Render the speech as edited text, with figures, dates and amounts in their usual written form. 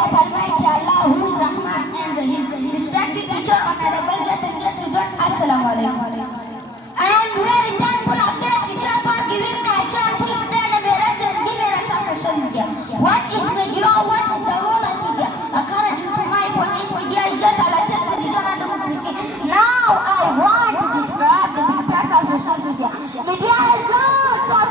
of Almighty Allah, who is Rahman and Rahim. Respected teacher, honorable guests and guest students, Assalamu alaikum. I am very thankful of that teacher for giving me a chance to explain the merits and demerits of social media. What is media? What is the role of media? According to my point, media is just religion and democracy. Now I want to describe the big parts of social media. Media has lots of